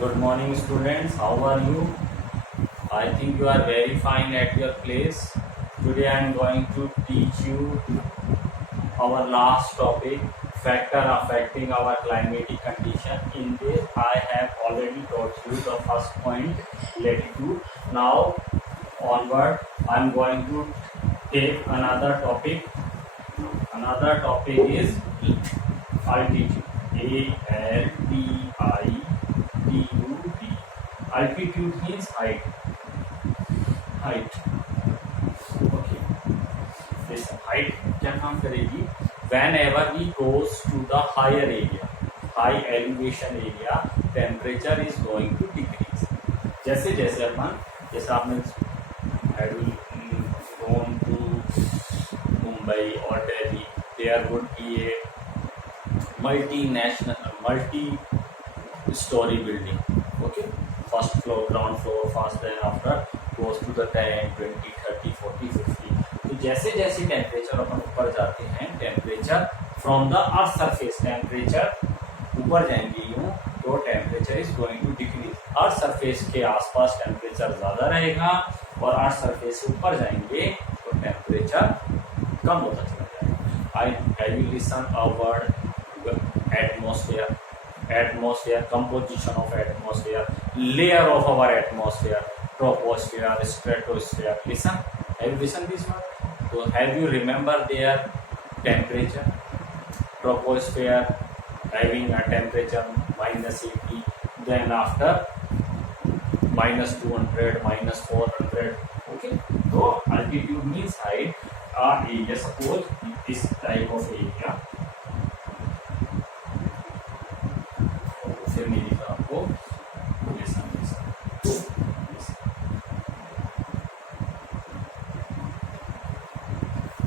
Good morning, students. How are you? I think you are very fine at your place. Today I am going to teach you our last topic, factor affecting our climatic condition. In this, I have already taught you the first point, latitude. Now, onward, I am going to take another topic. Another topic is altitude. ALTITUD. Altitude means height. Height. Okay. This height क्या काम करेगी? Whenever we goes to the higher area, high elevation area, temperature is going to decrease. जैसे जैसे आपने had gone to Mumbai or Delhi, there would be a multi-story building. Okay, first floor, ground floor, first, then after goes to the 10, 20, 30, 40, 50. तो जैसे जैसे temperature अपन ऊपर जाते हैं, temperature from the earth surface, temperature ऊपर जाएंगे यूं तो temperature is going to decrease. Earth surface के आसपास टेम्परेचर ज्यादा रहेगा और अर्थ सरफेस से ऊपर जाएंगे तो टेम्परेचर कम होता चला जाएगा. I will listen a word, atmosphere. Atmosphere, composition of atmosphere, layer of our atmosphere, troposphere, stratosphere. Listen, have you listened this word? So have you remember their temperature? Troposphere having a temperature -80, then after -200, -400. Okay, so altitude means height. Area, suppose this type of area. फिर नहीं लिखा आपको. listen.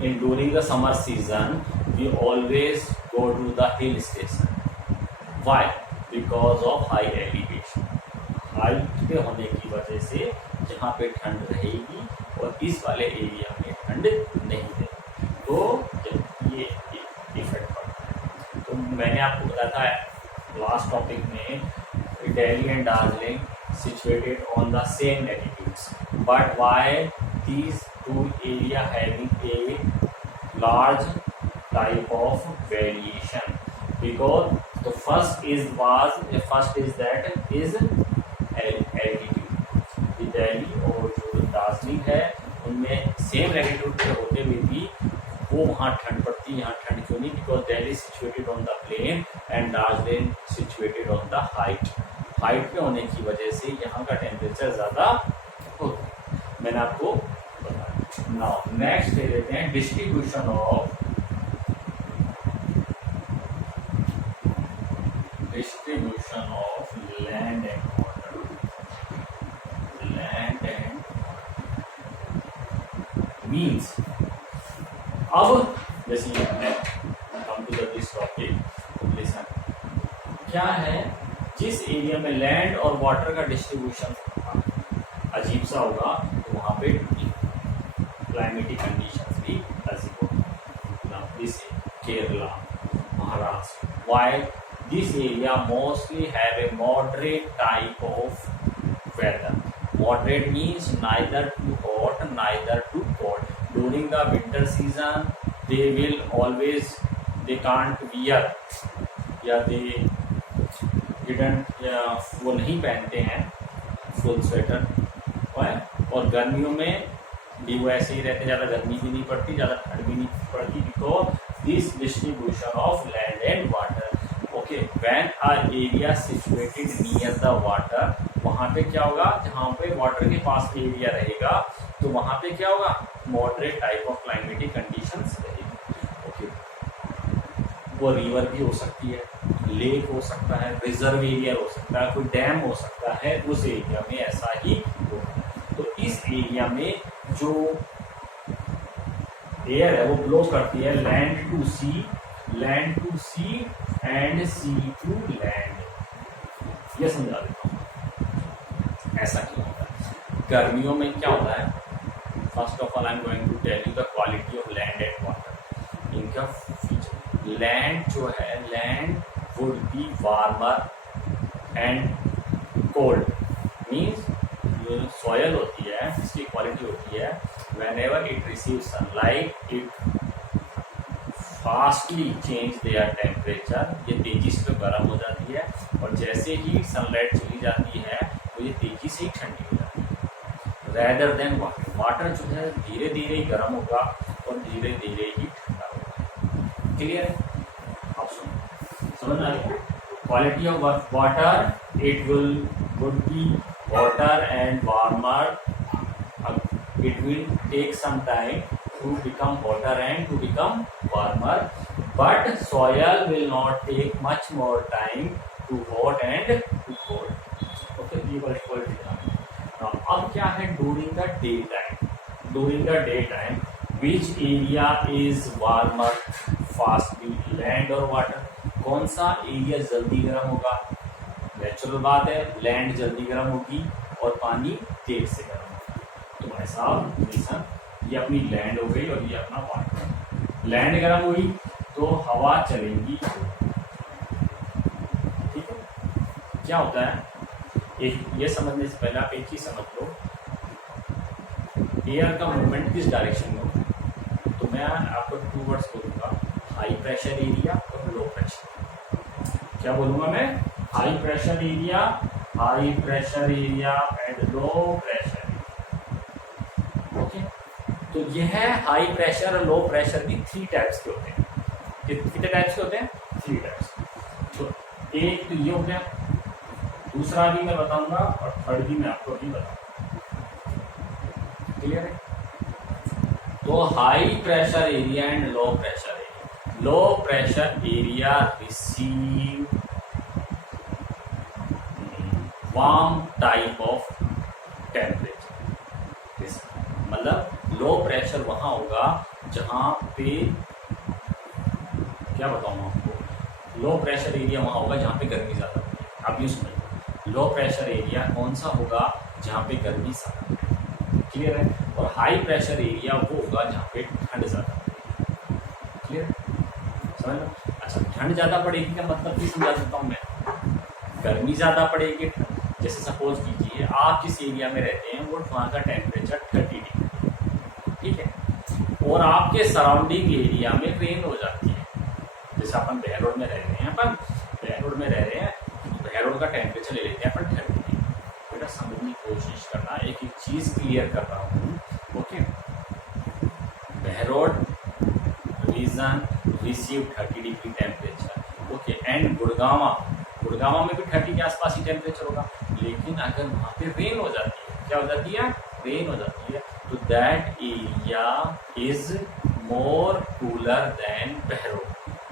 In during the summer season, we always go to the hill station. Why? Because of high elevation. Height पे होने की वजह से जहाँ पे ठंड रहेगी और इस वाले एरिया में ठंड नहीं है, तो ये इफेक्ट पड़ता है. तो मैंने आपको बताया था लास्ट टॉपिक में, Delhi and Darjeeling situated on the same latitudes, but why these two area having a large type of variation? Because the first is that is altitude. Delhi और जो दार्जिलिंग है उनमें सेम लैटिट्यूड पे होते हुए भी वो वहाँ ठंड पड़ती है, यहाँ ठंड क्यों नहीं? Because Delhi situated on the plain and Darjeeling situated on the height. Height पे होने की वजह से यहाँ का टेम्परेचर ज़्यादा होता है. मैंने आपको बताया. नाउ नेक्स्ट ले लेते हैं distribution of land and water. Land and means, अब जैसे come to this topic, listen. क्या है? जिस एरिया में लैंड और वाटर का डिस्ट्रीब्यूशन अजीब सा होगा तो वहाँ पे क्लाइमेटिक कंडीशंस भी अजीब होगी. जैसे Kerala, Maharashtra. Why? This area mostly have a moderate type of weather. Moderate means neither too hot, neither too cold. During the winter season, they can't wear, या they didn't, वो नहीं पहनते हैं फुल स्वेटर. और गर्मियों में भी वो ऐसे ही रहते, ज़्यादा गर्मी भी नहीं पड़ती, ज़्यादा ठंड भी नहीं पड़ती. Because this distribution of land and water. Okay, when a area situated near the water, वहाँ पे क्या होगा? जहाँ पे वाटर के पास एरिया रहेगा तो वहाँ पे क्या होगा? Moderate type of climatic conditions रहेगी. ओके, वो रिवर भी हो सकती है, लेक हो सकता है, रिजर्व एरिया हो सकता है, कोई डैम हो सकता है, उस एरिया में ऐसा ही होगा. तो इस एरिया में जो एयर है वो ब्लो करती है land to sea and sea to land. ये समझा देता हूँ ऐसा क्यों होता है. गर्मियों में क्या होता है? First of all I am going to tell you the quality of land and water. इनका फीचर, लैंड जो है, land would be warmer and cold means जो सॉयल होती है इसकी क्वालिटी होती है whenever it receives sunlight it fastly change their temperature, ये तेजी से तो गर्म हो जाती है और जैसे ही सनलाइट चली जाती है तो ये तेजी से ही ठंडी हो जाती है। रेदर देन वाटर, वाटर जो है धीरे धीरे ही गर्म होगा और धीरे धीरे ही ठंडा होगा। क्लियर है? अब सुनो, समझ में आ गया? Quality of water it would be water and warmer, it will take some time to become hotter and to become warmer, but soil will not take much more time to hot and to cold. Okay, ये quality now अब क्या है during the daytime, during the daytime which area is warmer fastly, land or water? कौन सा area जल्दी गर्म होगा? Natural बात है, लैंड जल्दी गर्म होगी और पानी तेज से गर्म। तो भाई साहब लिसन, ये अपनी लैंड हो गई और ये अपना वाटर। लैंड गर्म हुई तो हवा चलेगी, ठीक है? क्या होता है एक ये समझने से पहले आप एक चीज समझ लो, एयर का मूवमेंट किस डायरेक्शन में होता है। तो मैं आपको 2 वर्ड्स बोलूंगा, हाई प्रेशर एरिया और लो प्रेशर। क्या बोलूंगा मैं? High pressure area and low pressure. Okay, तो ये है हाई प्रेशर और लो प्रेशर की 3 टाइप्स के होते हैं। कितने टाइप्स के होते हैं? 3 टाइप्स। तो एक तो ये हो गया, दूसरा भी मैं बताऊंगा और थर्ड भी मैं आपको अभी बताऊंगा। क्लियर है? तो high pressure area and low pressure area. Low pressure area receive warm type of temperature, मतलब लो प्रेशर वहां होगा जहां पे, क्या बताऊं आपको, लो प्रेशर एरिया वहां होगा जहां पे गर्मी ज्यादा होगी। आप यूँ समझिए, लो प्रेशर एरिया कौन सा होगा? जहां पे गर्मी ज्यादा होगी। क्लियर है? और हाई प्रेशर एरिया वो होगा जहां पे ठंड ज्यादा होगी। क्लियर? समझ लो। अच्छा, ठंड ज्यादा पड़ेगी का मतलब भी समझा सकता हूँ मैं। गर्मी ज्यादा पड़ेगी, जैसे सपोज कीजिए आप जिस एरिया में रहते हैं वो वहाँ का टेम्परेचर 30 डिग्री, ठीक है, और आपके सराउंडिंग एरिया में रेन हो जाती है। जैसे अपन बहरोड में रह रहे हैं, बहरोड का टेम्परेचर ले लेते हैं अपन 30 डिग्री। बेटा समझने की कोशिश करना, एक एक चीज क्लियर कर रहा हूँ। Okay, Behror region receive 30 degree temperature. Okay, and Gurgaon में भी 30 के आसपास ही टेम्परेचर होगा, लेकिन अगर वहां पे रेन हो जाती है, क्या हो जाती है? रेन हो जाती है, तो that area is more cooler than Behror.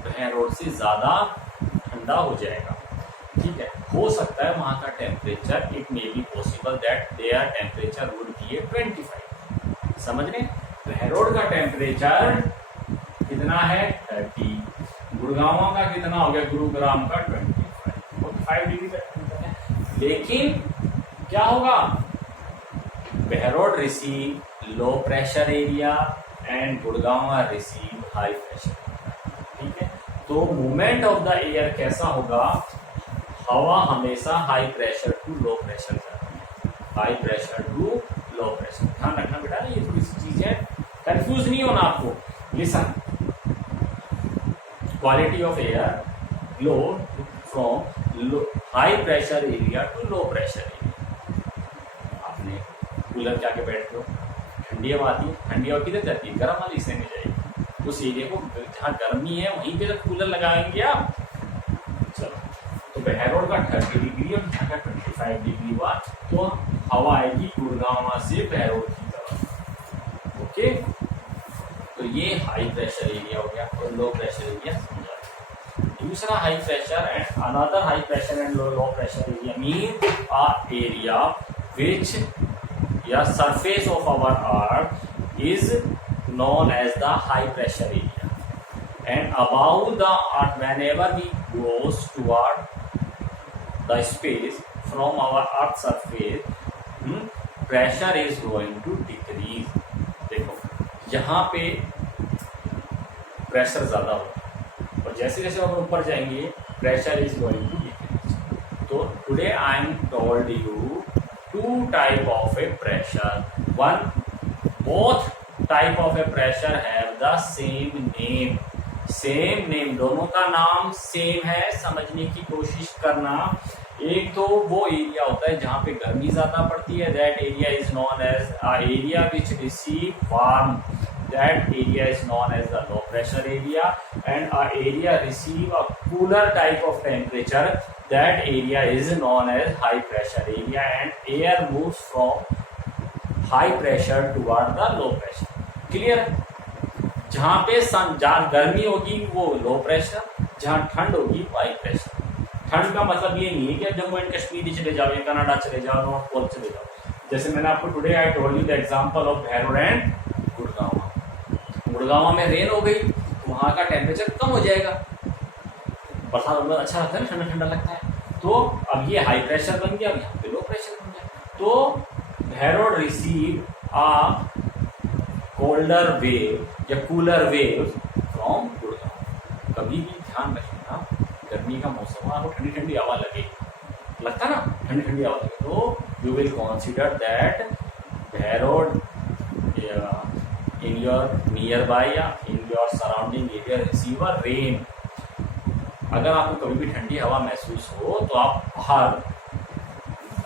Behror से ज्यादा ठंडा हो जाएगा, ठीक है। हो सकता है वहां का temperature, it may be possible that there temperature would be 25। समझ रहे? बहरोड का टेम्परेचर कितना है? 30। गुड़गांव का कितना हो गया? गुरुग्राम का 25 डिग्री तक। लेकिन क्या होगा? Behror receive low pressure area and Gurgaon receive high pressure, ठीक है। तो मूवमेंट ऑफ द एयर कैसा होगा? हवा हमेशा high pressure to low pressure जाती है, high pressure to low pressure. ध्यान रखना बेटा, ये थोड़ी सी चीजें, कंफ्यूज नहीं होना आपको। Listen, quality of air glow from high pressure area to low pressure area. आपने कूलर के आगे बैठते हो, ठंडी हवा आती है, ठंडी हवा किधर जाती है? गर्म वाले हिस्से में जाएगी। उस एरिया को जहाँ गर्मी है वहीं पे जब कूलर लगाएंगे आप, चलो, तो बहरोड का 30 डिग्री और यहाँ का 25 डिग्री हुआ, तो हवा आएगी गुड़गांव से बहरोड की तरफ। ओके, तो ये हाई प्रेशर एरिया हो गया और लो प्रेशर एरिया समझा। दूसरा high pressure and another high pressure and low pressure area mean a area which या surface of our earth is known as the high pressure area, and above the earth whenever we goes toward the space from our earth surface, pressure is going to decrease। देखो यहाँ पे pressure ज्यादा होगा और जैसे जैसे हम ऊपर जाएंगे pressure is going to decrease. तो today I am told you two type of a pressure, one both type of a pressure have the same name, same name, दोनों का नाम सेम है, समझने की कोशिश करना। एक तो वो एरिया होता है जहाँ पे गर्मी ज्यादा पड़ती है, that area is known as area which receive warm, that area is known as the low pressure area, and a area receive a cooler type of temperature, that area is known as high pressure area, and air moves from high pressure toward the low pressure. Clear? जहाँ पे जहाँ गर्मी होगी वो low pressure, जहाँ ठंड होगी वो हाई प्रेशर। ठंड का मतलब ये नहीं है कि आप जम्मू एंड कश्मीर चले जाओ या कनाडा चले जाओ, नॉर्थ पोल चले जाओ। जैसे मैंने आपको today I told you the example of Bhairod and Gurgaon. Gurgaon में रेन हो गई, वहां का टेम्परेचर कम हो जाएगा, बरसात बहुत अच्छा लगता है, ठंडा ठंडा लगता है। तो अब ये हाई प्रेशर बन गया, अब यहाँ पे लो प्रेशर बन गया। तो भैरोड रिसीव आ कोल्डर वेव या कूलर वेव फ्रॉम गुड़गांव। कभी भी ध्यान रखना, गर्मी का मौसम है, आपको ठंडी ठंडी हवा लगे, लगता ना ठंडी ठंडी हवा लगे, तो you will consider that Bhairod in your nearby या in your surrounding area receive a rain। अगर आपको कभी भी ठंडी हवा महसूस हो तो आप बाहर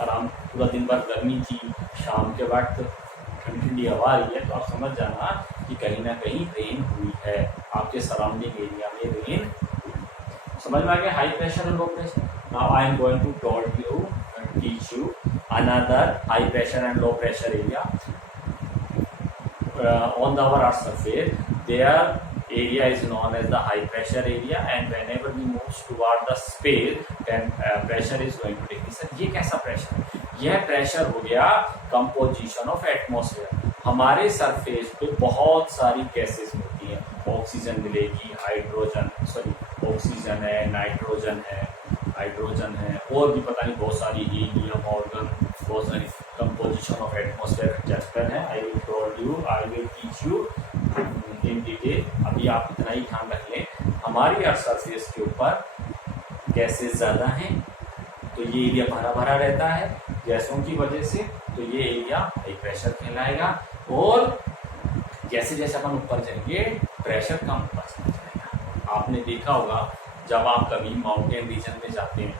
आराम, पूरा दिन भर गर्मी थी, शाम के वक्त ठंडी ठंडी हवा आ रही है, तो आप समझ जाना कि कहीं ना कहीं रेन हुई है, आपके सराउंडिंग एरिया में रेन। समझ में आ गया हाई प्रेशर और low pressure. Now I am going to told you and teach you another high pressure and low pressure area. On our Earth's surface, their area is known as the high pressure area, and whenever we move toward the space, then pressure is going to decrease। ये कैसा pressure है? यह pressure हो गया composition of atmosphere. हमारे surface पे बहुत सारी गैसेस होती हैं, ऑक्सीजन मिलेगी, ऑक्सीजन है, नाइट्रोजन है, हाइड्रोजन है, और भी पता नहीं बहुत सारी, हीलियम, ऑर्गन, बहुत सारी कंपोजिशन ऑफ एटमॉस्फेयर चैप्टर है। I will teach you in detail. अभी आप इतना ही ध्यान रख लें, हमारी अर्थ सरफेस के ऊपर गैसेस ज़्यादा हैं, तो ये एरिया भरा भरा रहता है गैसों की वजह से, तो ये एरिया हाई प्रेशर कहलाएगा। और जैसे जैसे अपन ऊपर जाएंगे प्रेशर कम ऊपर चला जाएगा। आपने देखा होगा जब आप कभी माउंटेन रीजन में जाते हैं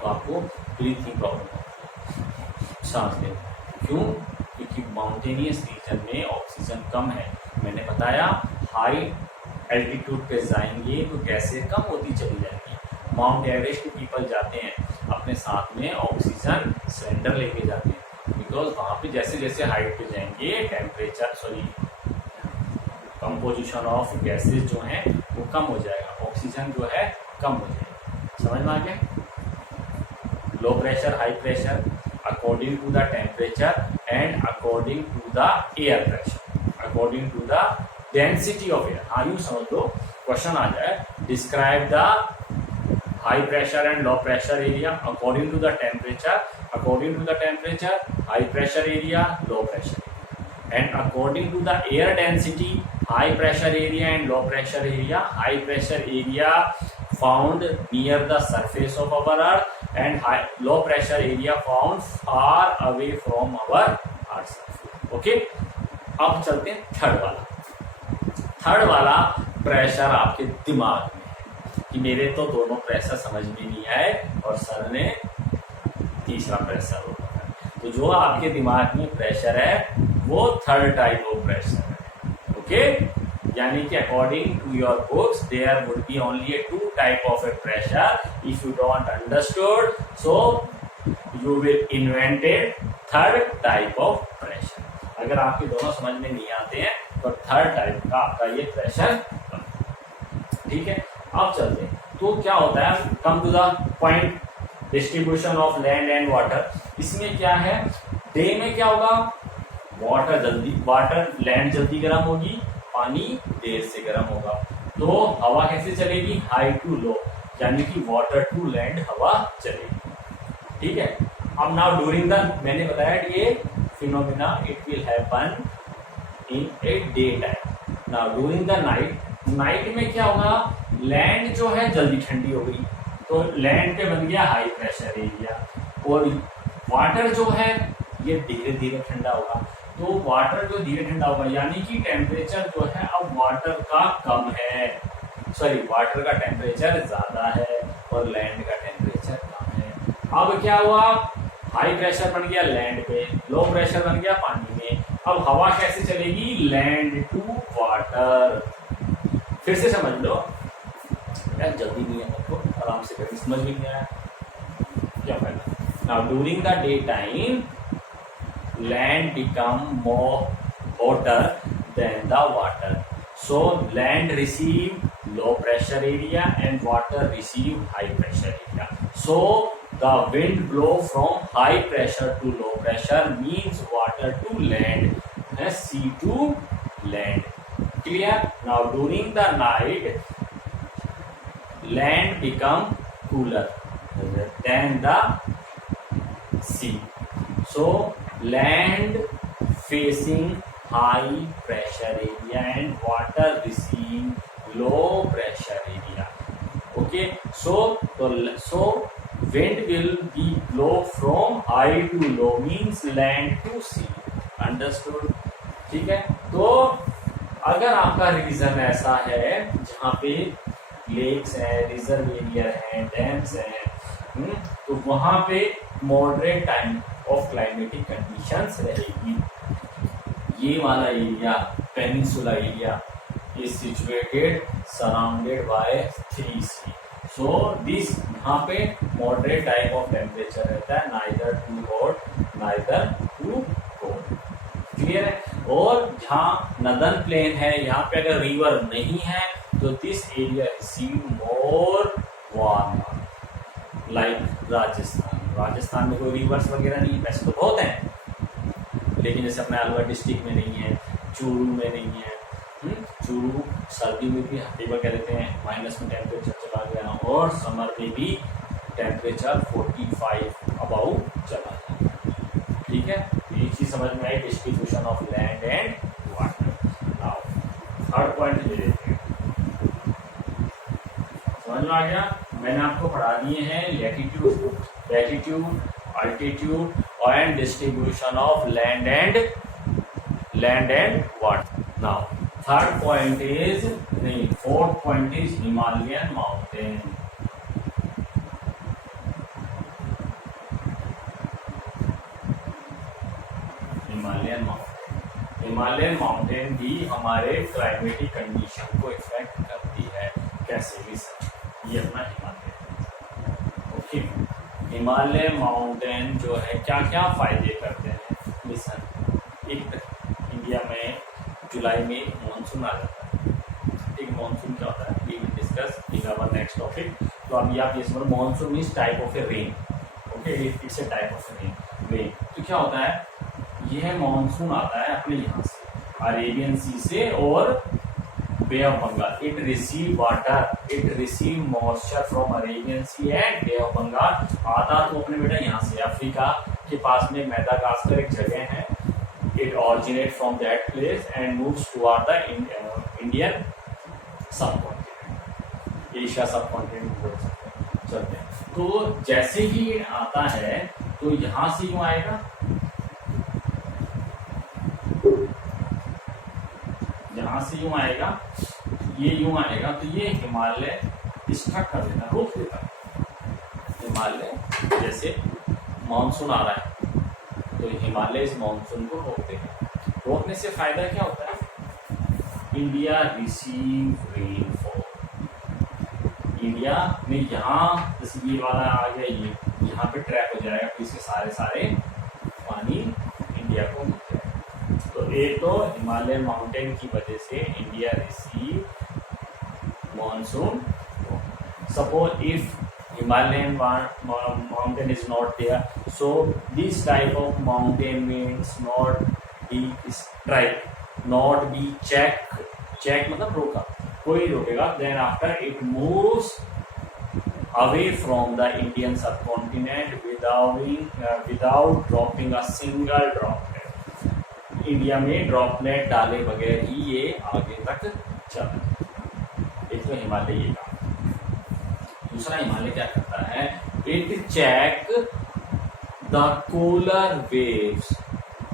तो आपको ब्रीथिंग प्रॉब्लम होती है, सांस लेने। क्यों? क्योंकि माउंटेनियस रीजन में ऑक्सीजन कम है। मैंने बताया हाई एल्टीट्यूड पे जाएंगे तो गैसें कम होती चली जाएंगी। माउंट एवरेस्ट पीपल जाते हैं, अपने साथ में ऑक्सीजन सिलेंडर लेके जाते हैं, बिकॉज वहाँ पे जैसे जैसे हाइट पे जाएंगे कंपोजिशन ऑफ गैसेस जो हैं वो कम हो जाएगा, ऑक्सीजन जो है कम हो जाएगा। समझ में आ गया? Low pressure, high pressure according to the temperature and according to the air pressure, according to the density of air. हाँ, यूँ समझ लो, क्वेश्चन आ जाए, describe the high pressure and low pressure area according to the temperature, according to the temperature high pressure area, low pressure area, and according to the air density high pressure area and low pressure area, high pressure area found near the surface of our earth and low pressure area found far away from our earth surface। okay, अब चलते हैं third वाला। Third वाला pressure आपके दिमाग में कि मेरे तो दोनों प्रेशर समझ में नहीं आए और सर ने तीसरा प्रेशर होता है। तो जो आपके दिमाग में प्रेशर है वो थर्ड टाइप ऑफ प्रेशर है। ओके, यानी कि according to your books there would be only 2 type of a pressure. If you don't understood so you will invented third type of pressure. अगर आपके दोनों समझ में नहीं आते हैं तो थर्ड टाइप का आपका ये प्रेशर, ठीक है। अब चलते हैं, तो क्या होता है, come to the point, distribution of land and water. इसमें क्या है, डे में क्या होगा, वाटर लैंड जल्दी गर्म होगी, पानी देर से गर्म होगा। तो हवा कैसे चलेगी, हाई टू लो, यानी कि वाटर टू लैंड हवा चलेगी, ठीक है। अब नाउ ड्यूरिंग द, मैंने बताया ये phenomena it will happen in a day time. Now during the night, night में क्या होगा, लैंड जो है जल्दी ठंडी हो गई, तो लैंड पे बन गया हाई प्रेशर एरिया, और वाटर जो है ये धीरे धीरे ठंडा होगा। तो वाटर जो धीरे ठंडा होगा यानी कि टेम्परेचर जो है अब वाटर का कम है, सॉरी वाटर का टेम्परेचर ज्यादा है और लैंड का टेम्परेचर कम है। अब क्या हुआ, हाई प्रेशर बन गया लैंड पे, लो प्रेशर बन गया पानी में। अब हवा कैसे चलेगी, लैंड टू वाटर। फिर से समझ लो यार, जल्दी नहीं है तो आराम से कभी समझ में नहीं आया क्या करना। Now during the day time land become more hotter than the water, so land receive low pressure area and water receive high pressure area. So the wind blow from high pressure to low pressure means water to land and sea to land. Clear? Now during the night land become cooler than the sea, so land facing high pressure area and water receive low pressure area. Okay, so wind will be blow from high to low means land to sea. Understood? ठीक है। तो अगर आपका reason ऐसा है जहाँ पे lakes है, रिजर्वेरियर है, डैम्स है, तो वहां पे moderate time of climatic conditions रहेगी। ये वाला area peninsula area is situated surrounded by 3 sea, so this यहाँ पे मॉडरेट टाइप ऑफ टेम्परेचर रहता है, neither too hot neither too cold. Clear है? और जहाँ नदर्न प्लेन है यहाँ पे अगर रिवर नहीं है तो this area receive more warm, like Rajasthan में कोई रिवर्स वगैरह नहीं है, वैसे तो बहुत हैं लेकिन जैसे अपने अलवर डिस्ट्रिक्ट में नहीं है, चूरू में नहीं है। चूरू सर्दी में भी हफ्ते कह देते हैं माइनस में टेम्परेचर चला गया, और समर में भी टेम्परेचर 45 अबाउ चला गया। ठीक है, ये चीज समझ में आई, distribution of land and water. Now third point ले लेते हैं, समझ में आ गया। मैंने आपको पढ़ा दिए हैं latitude, altitude and distribution of land and water. Now third point is नहीं, fourth point is Himalayan mountain. Himalayan mountain भी हमारे क्लाइमेटिक कंडीशन को इफेक्ट करती है। कैसे भी सर, ये अपना हिमालय। ओके, हिमालय माउंटेन जो है क्या क्या फायदे करते हैं, लिसन। एक, इंडिया में जुलाई में मॉनसून आ जाता है। एक मॉनसून क्या होता है, we will discuss in our next topic. तो अभी आप ये समझो, monsoon means type of a rain. Okay, it's a type of a rain. तो क्या होता है, यह मॉनसून आता है अपने यहाँ से, अरेबियन सी से और bay of Bengal. It receive water, it receive moisture from Arabian sea and bay of Bengal. आता तो अपने बेटा यहाँ से, अफ्रीका के पास में मेडागास्कर एक जगह है। It originate from that place and moves toward the Indian subcontinent, Asia subcontinent बोल सकते हैं, चलते हैं। तो जैसे ही आता है तो यहाँ से यूं आएगा, यहाँ से यूं आएगा, ये यूं आएगा, तो ये हिमालय स्ट्रक कर देता, रोक देता। हिमालय जैसे मानसून आ रहा है तो हिमालय इस मानसून को रोक देगा। रोकने से फायदा क्या होता है, इंडिया रिसीव रेनफॉल। इंडिया में यहाँ जैसे ये वाला आ गया, ये यहाँ पे ट्रैक हो जाएगा, तो इसके सारे पानी इंडिया को मिल जाएगा। तो एक तो हिमालय माउंटेन की वजह से India receive monsoon. Suppose if Himalayan mountain is not there, so this type of mountain means not be strike, not be check मतलब रोका, कोई रोकेगा। Then after it moves away from the Indian subcontinent without dropping a single droplet. India में droplet डाले बगैर ही ये आगे तक चला। एक तो हिमालय ये काम। दूसरा हिमालय क्या करता है, it check the cooler waves,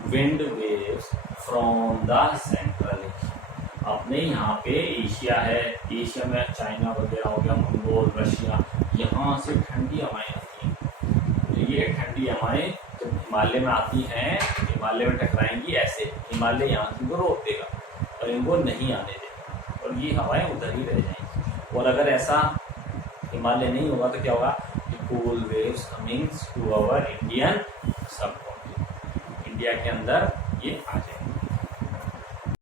wind waves from the central Asia. अपने यहाँ पे एशिया है, एशिया में चाइना वगैरह हो गया, मंगोल, रशिया, यहाँ से ठंडी हवाएं आती हैं। तो ये ठंडी हवाएं जब हिमालय में आती हैं, हिमालय में टकराएंगी, ऐसे हिमालय यहाँ से इनको रोक देगा और इनको नहीं आने देगा और ये हवाएं उधर ही रह जाएंगी। और अगर ऐसा हिमालय नहीं होगा तो क्या होगा, cool waves comings to our Indian subcontinent, India के अंदर ये आ जाएगा।